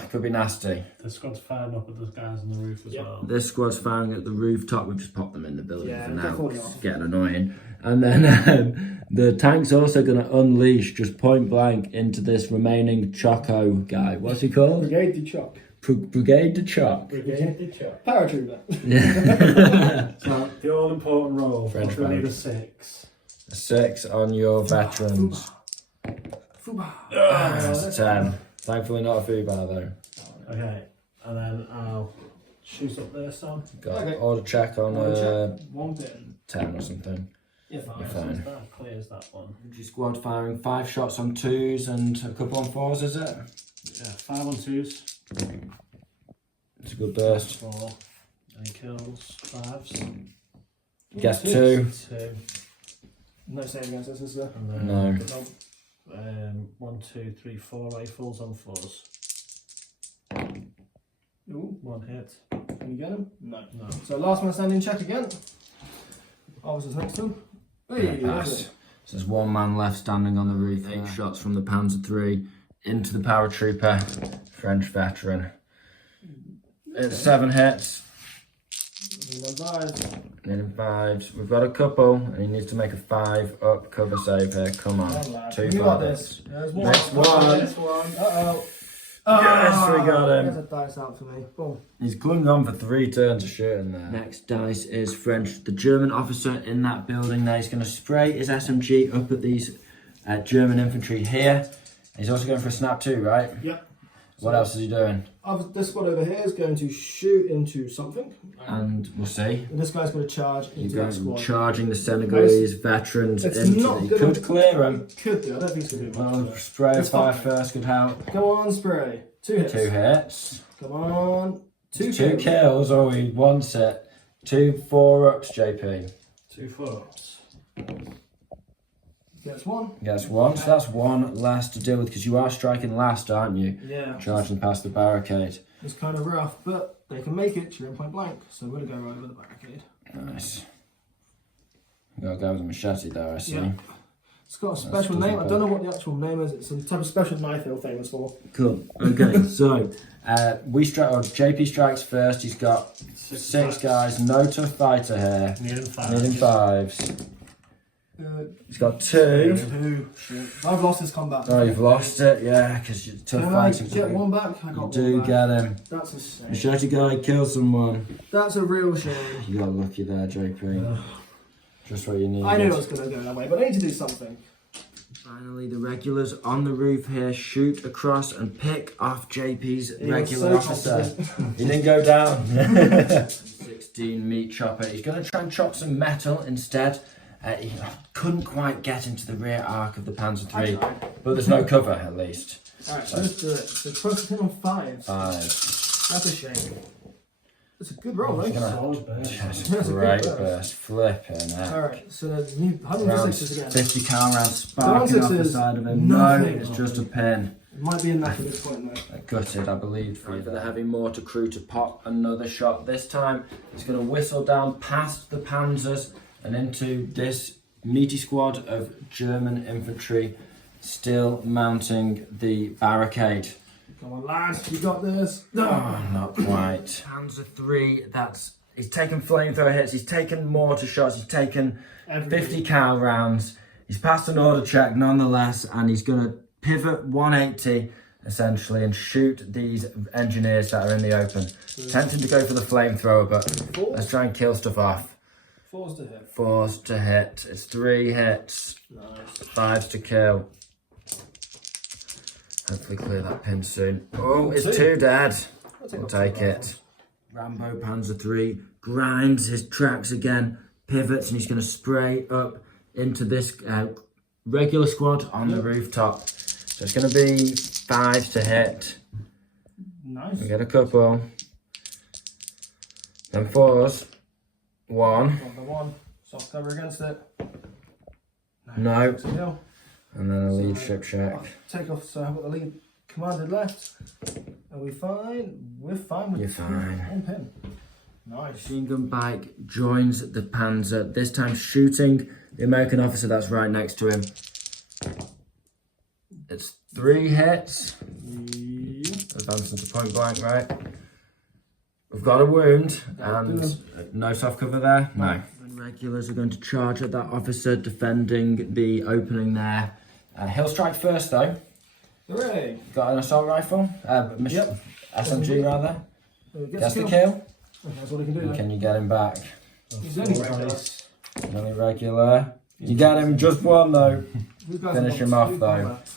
could be nasty. The squad's firing up at the guys on the roof as well. This squad's firing at the rooftop. We've just popped them in the building for now. It's getting annoying. And then the tank's also going to unleash just point blank into this remaining Choco guy. What's he called? Brigade de Choc. Brigade de Choc. Brigade de Choc. Paratrooper. So the all important roll. French we need a 6. A 6 on your veterans. That's a 10. Thankfully not a Fubar though. Okay, and then I'll shoot up there, Sam. Got order check on 1 pin. 10 or something. You're fine. You're fine. That clears that one. Infantry squad firing 5 shots on 2s and a couple on 4s, is it? Yeah, 5 on 2s. It's a good burst. 4. Any kills? 5s. Guess 2. 2. No save against this, is there? And No. then 1, 2, 3, 4 rifles on 4s. Ooh. 1 hit. Can you get him? No. No. So last man standing check again. Officers next to him. Hey, Pass. So there's 1 man left standing on the roof. 8 shots from the Panzer III into the paratrooper, French veteran. It's 7 hits. Needing 5s. We've got a couple, and he needs to make a 5 up cover save here. Come on. 2 you got this. Next one. Next one. Uh-oh. Yes, we got him. There's a dice out for me. Boom. He's clung on for 3 turns of shooting there. Next dice is French. The German officer in that building there. He's going to spray his SMG up at these German infantry here. He's also going for a snap 2, right? Yep. What else is he doing? This squad over here is going to shoot into something. And we'll see. And this guy's going to charge into that squad. Charging the Senegalese veterans It's into not the... He gonna- could clear him. Could do. I don't think it's going to do much. Well, spray of It's fire fine. first could help. Come on, spray. 2 hits. 2 hits. Come on. 2 2 kills. Oh, he wants it. 2 4-ups, JP. 2 4-ups. Gets 1. Gets 1. So that's 1 less to deal with because you are striking last, aren't you? Yeah. Charging past the barricade. It's kind of rough, but they can make it. You're in point blank. So we're going to go right over the barricade. Nice. You got a guy with a machete there, I see. Yeah. It's got a special name. I don't know what the actual name is. It's some type of special knife they're famous for. Cool. Okay, so JP strikes first. He's got 6 guys. No tough fighter here. Needing 5. Needing 5s. He's got 2. Shit. I've lost this combat. Oh, you've lost it, yeah, because you're tough Can I fighting. get 1 back? I got 1 Do back. get him. That's insane. Machete guy kills someone. That's a real shame. You got lucky there, JP. Just what you need. I knew it was going to go that way, but I need to do something. Finally, the regulars on the roof here shoot across and pick off JP's He was regular so officer. confident. He didn't go down. 16 meat chopper. He's going to try and chop some metal instead. He couldn't quite get into the rear arc of the Panzer III, but there's no cover at least. Alright, so let's do it. So first hit on 5. 5. That's a shame. It's a good roll, right? That's That's a a great good burst. Flipping heck. Alright, so the new Rounds, 106s again. 50 cal rounds sparking off the 106s, side of him. nothing. No, it's just a pin. It might be enough at this point though. Gutted, I believe, for the heavy mortar crew to pop another shot. This time, it's going to whistle down past the Panzers and into this meaty squad of German infantry still mounting the barricade. Come on, lads, you got this. Oh, not quite. Panzer III, he's taken flamethrower hits, he's taken mortar shots, he's taken 50 cal rounds. He's passed an order check nonetheless, and he's going to pivot 180 essentially and shoot these engineers that are in the open. Tempting to go for the flamethrower, but let's try and kill stuff off. 4s to hit. 4s to hit. It's 3 hits. Nice. 5s to kill. Hopefully clear that pin soon. Oh, it's 2 dead. We'll take it. Rambo Panzer III grinds his tracks again, pivots, and he's going to spray up into this regular squad on the rooftop. So it's going to be 5s to hit. Nice. We get a couple. Then 4s. 1. Got the 1. Soft cover against it. No. It's a hill. And then a leadership check. Take off, so I've got the lead commanded left. Are we fine? We're fine with You're fine. 1 pin. Nice. Machine gun bike joins the Panzer, this time shooting the American officer that's right next to him. It's 3 hits. Advancing to point blank, right? We've got a wound and no soft cover there. No. Regulars are going to charge at that officer defending the opening there. He'll strike first though. Hooray! Got an assault rifle. Yep. SMG rather. Gets the kill. kill. That's all he can do. Can you get him back? He's only regular. Only regular. You get him just 1 though. These guys Finish are him off, two though. combat.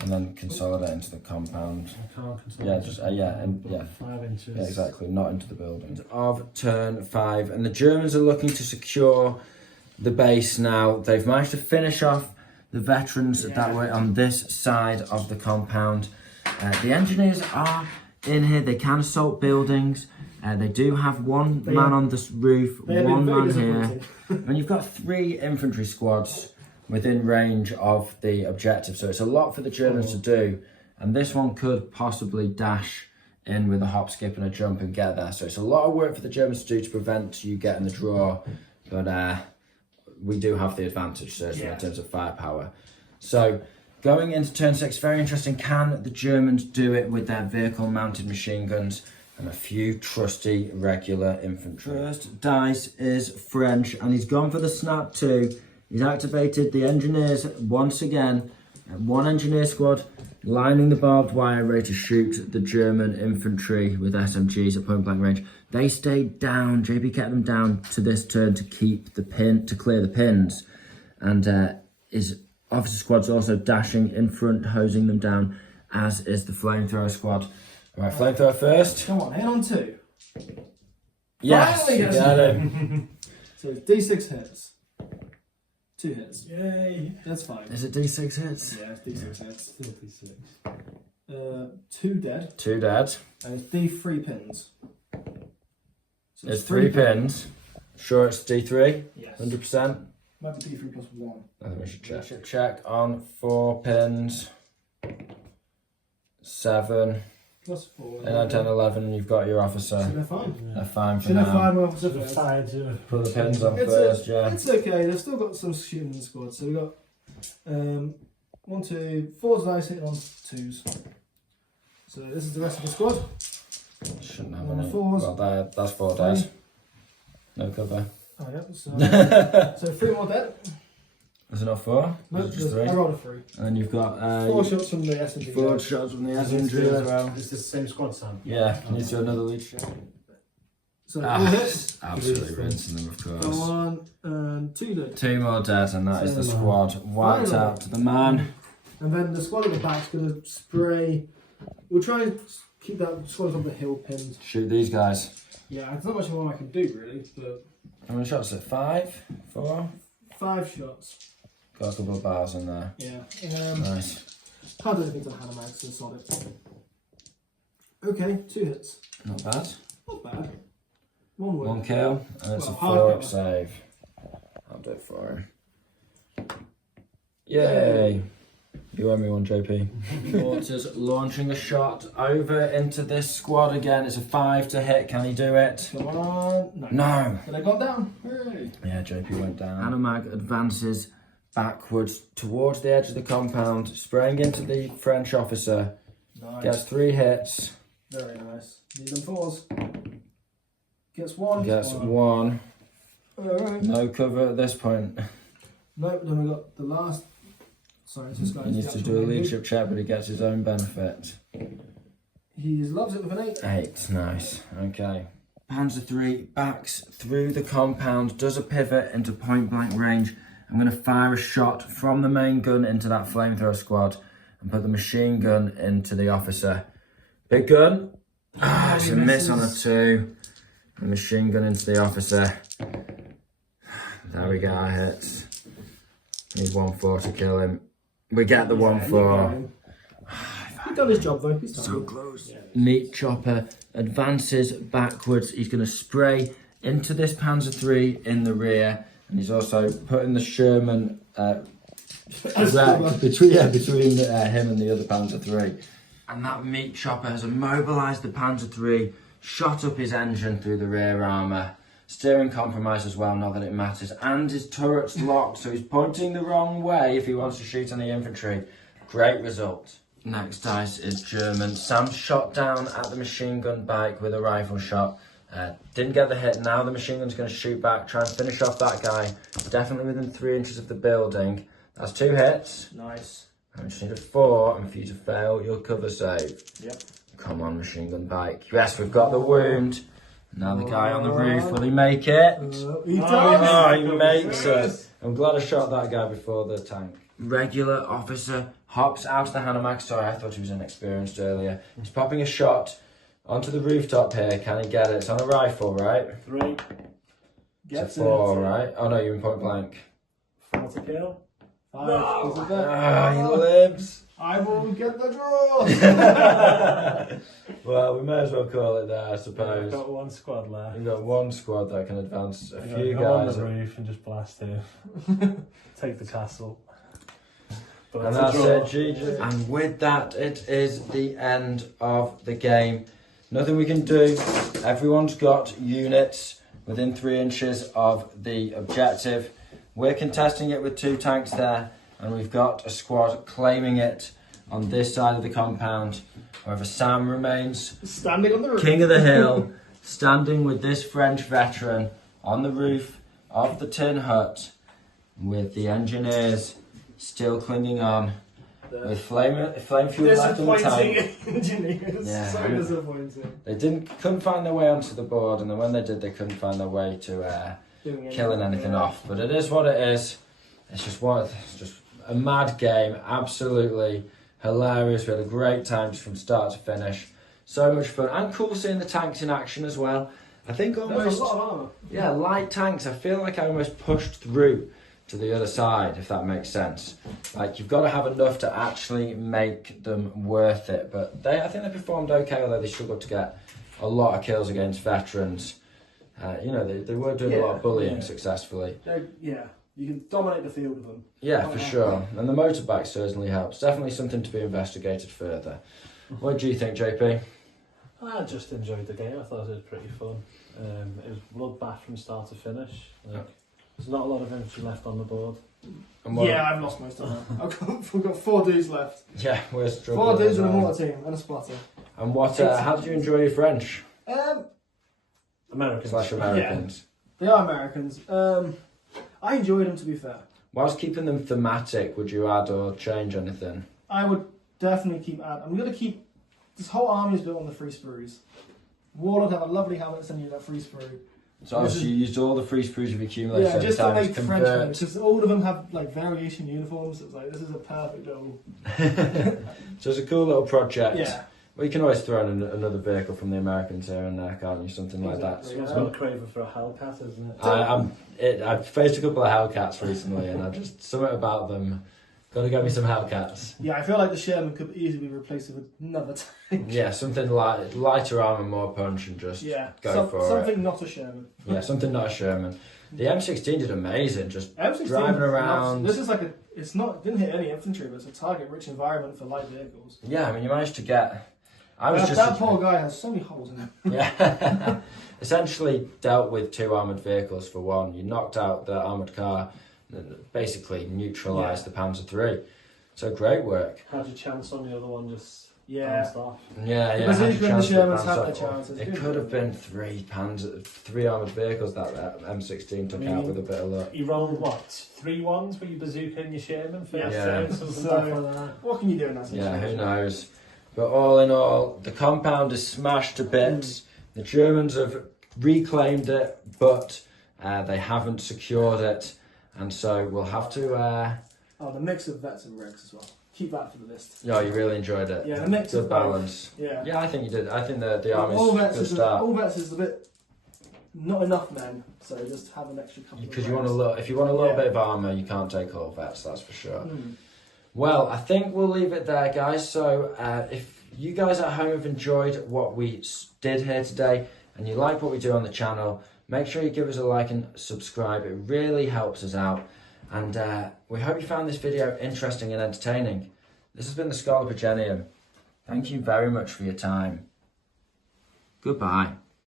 And then consolidate into the compound. Yeah, just yeah. 5 inches. Yeah, exactly. Not into the building. Of turn 5, and the Germans are looking to secure the base now. They've managed to finish off the veterans that were on this side of the compound. The engineers are in here. They can assault buildings. They do have 1 man on this roof, They have been 1 very man here. disappointing. And you've got 3 infantry squads within range of the objective, so it's a lot for the Germans to do, and this one could possibly dash in with a hop, skip and a jump and get there, so it's a lot of work for the Germans to do to prevent you getting the draw, but we do have the advantage certainly in terms of firepower. So going into turn 6, very interesting. Can the Germans do it with their vehicle mounted machine guns and a few trusty regular infantry? First dice is French, and he's gone for the snap 2. He's activated the engineers once again. 1 engineer squad lining the barbed wire ready to shoot the German infantry with SMGs at point blank range. They stayed down. JP kept them down to this turn to keep the pin, to clear the pins. And his officer squad's also dashing in front, hosing them down. as is the flamethrower squad. Right, flamethrower first. Come on, hit on 2. Yes, Finally, you yes. got it. So it's D6 hits. 2 hits. Yay! That's fine. Is it D6 hits? Yeah, it's D6 hits. Still D6. 2 dead. 2 dead. And it's D3 pins. So It's 3 pins. Sure, it's D3. Yes. 100%. Might be D3 plus 1. I think we should check. Check on 4 pins. 7. Plus 4. 9, 10, 11. You've got your So officer. they're fine. They're fine for Should have now. fired my officer Should have first. fired you. Put the pins on It's first, yeah. It's okay. They've still got some shooting in the squad. So we've got 1, 2, 4 dice hitting on 2s. So this is the rest of the squad. Shouldn't have On any. 4s. Well, that's 4 3. dead. No cover. Oh yeah. So 3 more dead. Is it not 4? No, Is it just 3? I rolled a 3. And then you've got 4 shots from the SMG. 4 shots from the SMG as well. Is this the same squad, Sam? Yeah, can you do another lead shot? So all hits. Absolutely rinsing them, of course. 1 and 2 dead. 2 more dead, and that is the Same squad wiped Finally. out to the man. And then the squad at the back's going to spray. We'll try and keep that squad on the hill pinned. Shoot these guys. Yeah, there's not much more I can do really, but How many shots is it? 5? 4? 5 shots. Got a couple of bars in there. Yeah. Nice. Can't do anything to the hammer mag, so solid. Okay, 2 hits. Not bad. Not bad. 1 wound. 1 kill, and it's Well, a hard 4 cover. save. I'll do it for him. Yay! You owe me one, JP. Waters launching a shot over into this squad again. It's a 5 to hit. Can he do it? Come on. No. No. But I got down. Hooray. Yeah, JP went down. Animag advances backwards towards the edge of the compound, spraying into the French officer. Nice. Gets 3 hits. Very nice. Need them 4s. Gets 1. Gets 1. Alright. No cover at this point. Nope, then we got the last. Sorry, this guy. He needs to do a leadership check, but he gets his own benefit. He loves it with an 8. 8, nice. Okay. Panzer III backs through the compound, does a pivot into point blank range. I'm going to fire a shot from the main gun into that flamethrower squad and put the machine gun into the officer. Big gun. Ah, it's a miss on a 2. The machine gun into the officer. There we go, hits. Need 1-4 to kill him. We get the 1-4. He's done his job though. He's done So it. close. Meat chopper advances backwards. He's going to spray into this Panzer III in the rear, and he's also putting the Sherman rack between him and the other Panzer III. And that meat chopper has immobilised the Panzer III, shot up his engine through the rear armour. Steering compromised as well, not that it matters. And his turret's locked, so he's pointing the wrong way if he wants to shoot any infantry. Great result. Next dice is German. Sam shot down at the machine gun bike with a rifle shot. Didn't get the hit. Now the machine gun's going to shoot back, try and finish off that guy. Definitely within 3 inches of the building. That's 2 hits. Nice. I just need a 4, and for you to fail, you'll cover save. Yep. Come on, machine gun bike. Yes, we've got the wound. Now the guy on the roof, will he make it? He Oh, he makes it. I'm glad I shot that guy before the tank. Regular officer hops out of the Hanomag. Sorry, I thought he was inexperienced earlier. He's popping a shot onto the rooftop here. Can he get it? It's on a rifle, right? 3. It's a 4, right? Oh no, you're in point blank. 4 to kill. 5. Ah, he lives. I will get the draw. Well, we may as well call it there, I I've suppose. got 1 squad left. We've got 1 squad that can advance a I'm few gonna go on guys. the roof and just blast him. Take the castle. But And that's that's a it, draw. GG. And with that, it is the end of the game. Nothing we can do. Everyone's got units within 3 inches of the objective. We're contesting it with 2 tanks there, and we've got a squad claiming it on this side of the compound. However, Sam remains Standing on the roof. king of the hill, standing with this French veteran on the roof of the tin hut, with the engineers still clinging on, with flame fuel left in the tank. Engineers. Yeah. So disappointing. They couldn't find their way onto the board, and then when they did, they couldn't find their way to killing anything off. But it is what it is. It's just a mad game, absolutely hilarious. We had a great time just from start to finish. So much fun and cool seeing the tanks in action as well. I think There's almost a lot of armour. yeah, light tanks. I feel like I almost pushed through to the other side, if that makes sense. Like you've got to have enough to actually make them worth it. But I think they performed okay, although they struggled to get a lot of kills against veterans. You know, they were doing a lot of bullying successfully. Yeah, you can dominate the field with them. Yeah, for sure. And the motorbike certainly helps. Definitely something to be investigated further. What do you think, JP? I just enjoyed the game. I thought it was pretty fun. It was bloodbath from start to finish. There's not a lot of infantry left on the board. Yeah, I've lost most of them. We've got 4 dudes left. Yeah, we're struggling. 4 dudes and a mortar team and a spotter. And how did you enjoy your French? Americans. / Americans. Yeah, they are Americans. I enjoyed them, to be fair. Whilst keeping them thematic, would you add or change anything? I would definitely keep add. I'm going to keep... This whole army is built on the free sprues. Warlord have a lovely helmet sending you that free sprue. So obviously you used all the free sprues you've accumulated. Yeah, just to make French convert. ones, because all of them have like variation uniforms. It's like, this is a perfect little... So it's a cool little project. Yeah. Well, you can always throw in another vehicle from the Americans here and there, can't you? Something like that. It's got a craver for a Hellcat, isn't it? I've faced a couple of Hellcats recently, and I've just something about them. Got to get me some Hellcats. Yeah, I feel like the Sherman could easily be replaced with another tank. Yeah, something lighter armor, more punch, and just go for it. Something not a Sherman. Yeah, something not a Sherman. The M16 did amazing, just M16 driving around. This is like didn't hit any infantry, but it's a target-rich environment for light vehicles. Yeah, I mean, you managed to get... That poor guy has so many holes in him. Yeah. Essentially dealt with 2 armoured vehicles for 1. You knocked out the armoured car, basically neutralised the Panzer III. So great work. Had your chance on the other one, just Yeah. off. Yeah. The Bazooka and the Shermans had their off. chances. It could have been 3 armoured vehicles that M16 took out with a bit of luck. You rolled what? 3 ones with your bazooka and your Sherman first Yeah. turn, something like that. What can you do in that situation? Yeah, who knows? But all in all, the compound is smashed to bits. The Germans have reclaimed it, but they haven't secured it. And so we'll have to... the mix of vets and regs as well. Keep that for the list. Yeah, you really enjoyed it. Yeah, the mix Good of balance. Yeah. Yeah, I think you did. I think the army's all a vets good is start. all vets is a bit not enough men, so just have an extra couple. Because of you want a regs. little, if you want a little bit of armour, you can't take all vets, that's for sure. Well, I think we'll leave it there, guys. So if you guys at home have enjoyed what we did here today and you like what we do on the channel, make sure you give us a like and subscribe. It really helps us out. And we hope you found this video interesting and entertaining. This has been the Scholar Progenium. Thank you very much for your time. Goodbye.